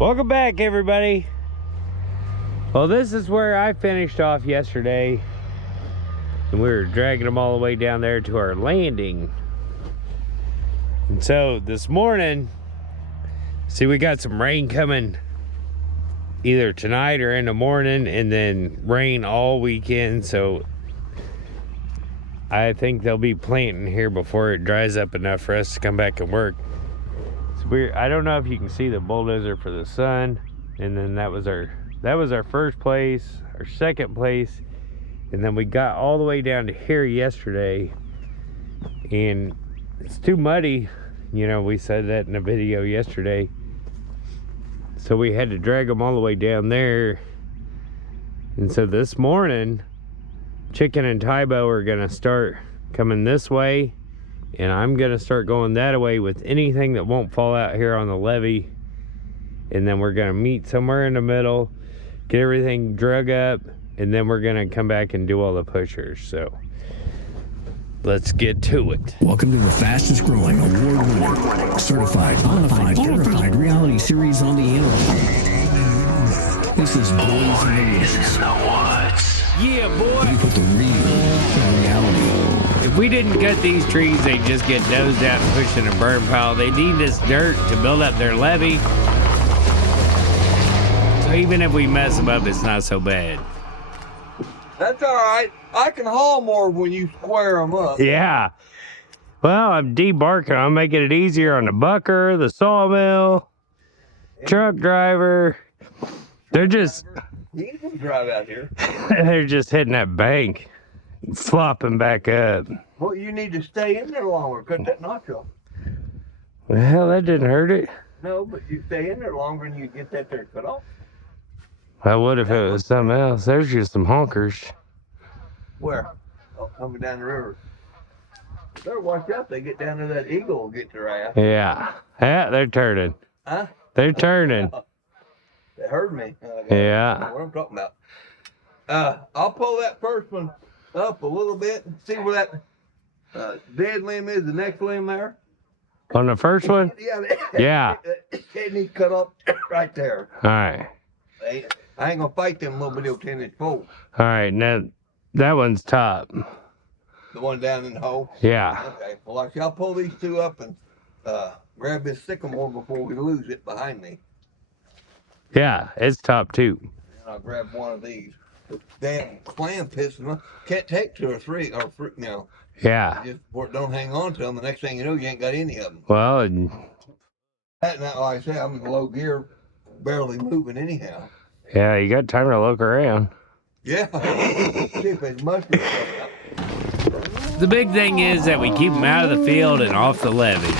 Welcome back, everybody. Well, this is where I finished off yesterday, and we were dragging them all the way down there to our landing. And so this morning, see, we got some rain coming either tonight or in the morning, and then rain all weekend. So I think they'll be planting here before it dries up enough for us to come back and work. I don't know if you can see the bulldozer for the sun, and then that was our first place, our second place, and then we got all the way down to here yesterday, and it's too muddy. You know, we said that in a video yesterday, so we had to drag them all the way down there. And so this morning, Chicken and Tybo are gonna start coming this way, and I'm gonna start going that way with anything that won't fall out here on the levee. And then we're gonna meet somewhere in the middle, get everything drug up, and then we're gonna come back and do all the pushers. So let's get to it. Welcome to the fastest growing, award-winning, certified, bonafide, verified reality series on the internet. This is Boys in the Woods. Yeah, boy. We put the real in reality. If we didn't cut these trees, they'd just get dozed out and pushed in a burn pile. They need this dirt to build up their levee. So even if we mess them up, it's not so bad. That's all right. I can haul more when you square them up. Yeah. Well, I'm debarking. I'm making it easier on the bucker, the sawmill, truck driver. They're just... You can drive out here. They're just hitting that bank and flopping back up. Well, you need to stay in there longer. Cut that notch off. Well, that didn't hurt it. No, but you stay in there longer and you get that there cut off. I would if it was something else. There's just some honkers. Where? Oh, coming down the river. Better watch out. They get down to that eagle and get their ass. Yeah. Yeah, they're turning. Huh? They're turning. They heard me. Yeah. What I'm talking about. I'll pull that first one up a little bit and see where that dead limb is, the next limb there. On the first one? Yeah. It needs cut up right there. All right. I ain't gonna fight them little bitty 10-inch poles. All right. Now, that one's top. The one down in the hole? Yeah. Okay. Well, I'll pull these two up and grab this sycamore before we lose it behind me. Yeah, it's top too. And I'll grab one of these. Damn clam piston. Can't take two or three, you know. Yeah. Just don't hang on to them. The next thing you know, you ain't got any of them. Well, Like I say, I'm in low gear, barely moving anyhow. yeah, you got time to look around. Yeah. See if there's mustard. The big thing is that we keep them out of the field and off the levee.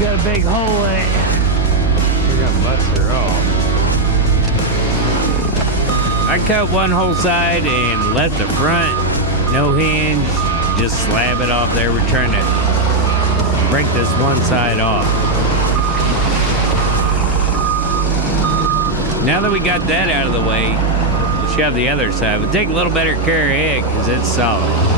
Got a big hole in it. We're gonna bust her off. I cut one whole side and left the front, no hinge, just slab it off there. We're trying to break this one side off. Now that we got that out of the way, we'll shove the other side. We'll take a little better care of it because it's solid.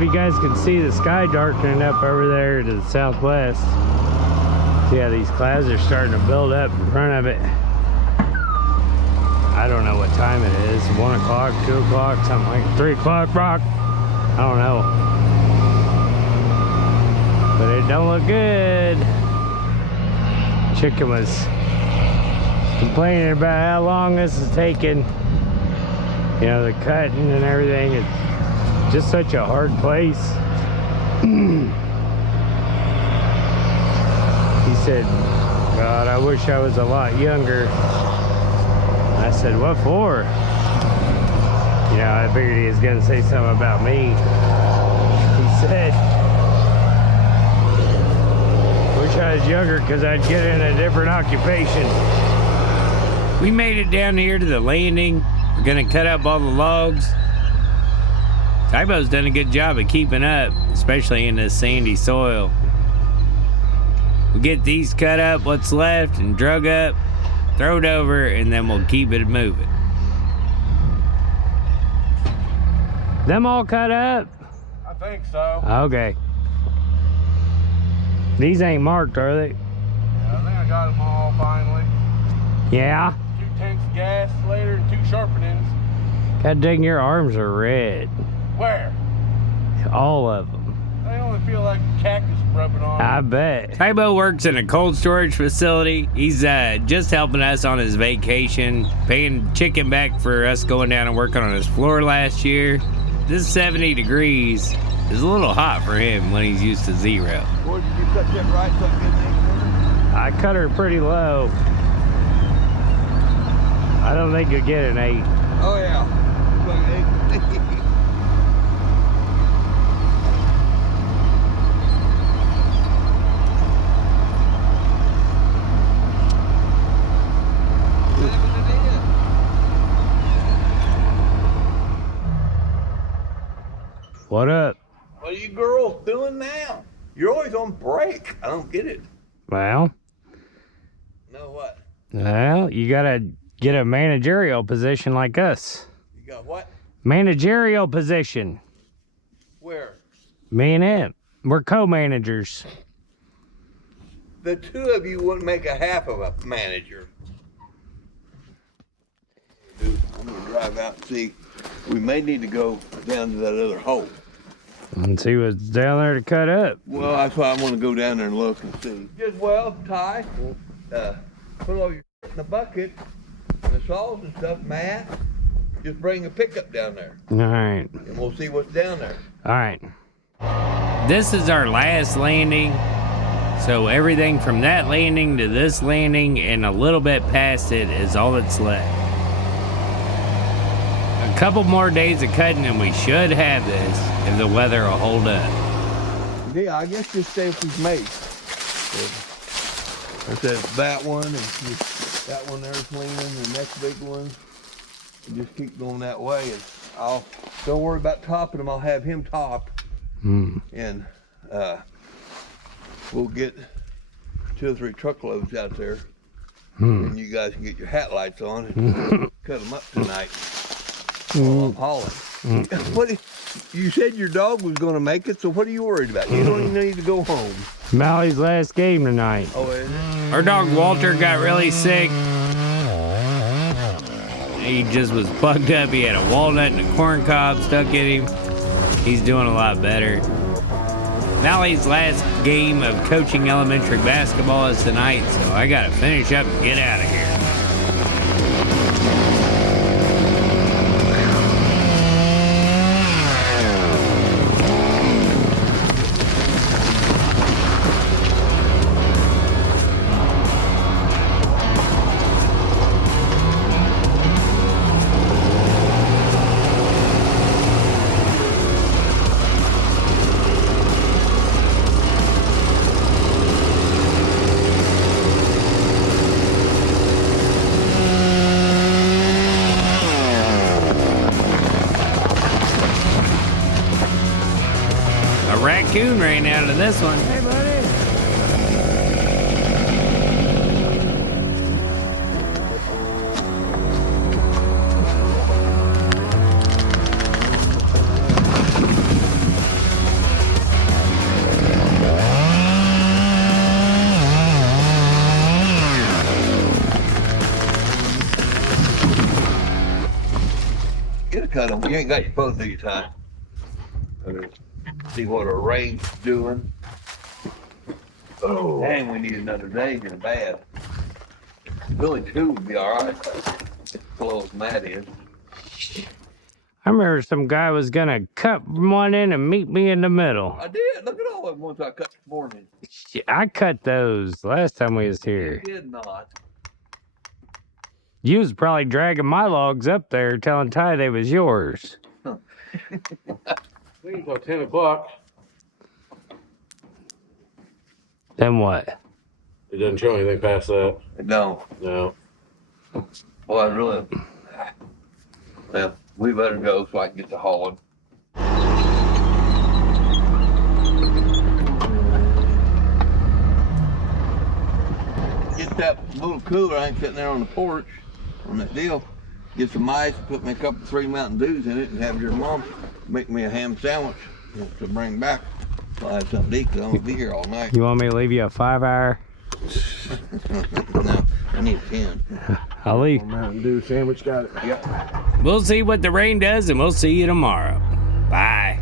if you guys can see the sky darkening up over there to the southwest. See how these clouds are starting to build up in front of it. I don't know what time it is. 1 o'clock, 2 o'clock, something like 3 o'clock, Brock. I don't know. But it don't look good. Chicken was complaining about how long this is taking. You know, the cutting and everything. It's just such a hard place. He said, God, I wish I was a lot younger. I said, what for? You know, I figured he was gonna say something about me. He said, wish I was younger because I'd get in a different occupation. We made it down here to the landing. We're gonna cut up all the logs. Tybo's done a good job of keeping up, especially in this sandy soil. We'll get these cut up, what's left, and drug up, throw it over, and then we'll keep it moving. Them all cut up? I think so. Okay. These ain't marked, are they? Yeah, I think I got them all finally. Yeah? 2 tanks of gas later and 2 sharpenings. God dang, your arms are red. Where? All of them. They only feel like cactus rubbing on them. I bet. Tybo works in a cold storage facility. He's just helping us on his vacation, paying chicken back for us going down and working on his floor last year. This 70 degrees is a little hot for him when he's used to 0. Boy, did you cut that right so I can get an 8? I cut her pretty low. I don't think you'll get an 8. Oh yeah. It's like 8. What up? What are you girls doing now? You're always on break. I don't get it. Well, No what? you gotta get a managerial position like us. You got what? Managerial position. Where? Me and him. We're co-managers. The 2 of you wouldn't make a half of a manager. Dude, I'm gonna drive out and see. We may need to go down to that other hole. And see what's down there to cut up. Well, that's why I want to go down there and look and see. Just well, Ty, put all your in the bucket and the saws and stuff, Matt. Just bring a pickup down there All right. and we'll see what's down there. All right. This is our last landing. So everything from that landing to this landing and a little bit past it is all that's left. A couple more days of cutting and we should have this if the weather will hold up. Yeah, I guess just say if we've made. I said that one and that one there's cleaning, the next big one. And just keep going that way, and don't worry about topping them. I'll have him top, and we'll get 2 or 3 truckloads out there, and you guys can get your hat lights on and cut them up tonight while I'm hauling. What? You said your dog was going to make it, so what are you worried about? You don't even need to go home. Mally's last game tonight. Oh, is it? Our dog Walter got really sick. He just was plugged up. He had a walnut and a corn cob stuck in him. He's doing a lot better. Mally's last game of coaching elementary basketball is tonight, so I gotta finish up and get out of here. Raccoon ran out of this one. Hey, buddy. cut them. You ain't got your phone, do you, Ty? See what a rain's doing. Oh, dang, we need another day in the bad. Really, 2 would be all right. As slow as Matt is. I remember some guy was gonna cut one in and meet me in the middle. I did. Look at all them ones I cut this morning. I cut those last time we was here. You did not. You was probably dragging my logs up there telling Ty they was yours. We until 10 o'clock. Then what? It doesn't show anything past that. No. No. Well, I really. Well, we better go so I can get to hauling. Get that little cooler. I ain't sitting there on the porch on that deal. Get some ice, put me a couple 3 Mountain Dews in it, and have your mom make me a ham sandwich to bring back. I'll have something to eat because I'm gonna be here all night. You want me to leave you a 5-hour? No, I need 10. I'll leave. Mountain Dew sandwich, got it. Yep. We'll see what the rain does, and we'll see you tomorrow. Bye.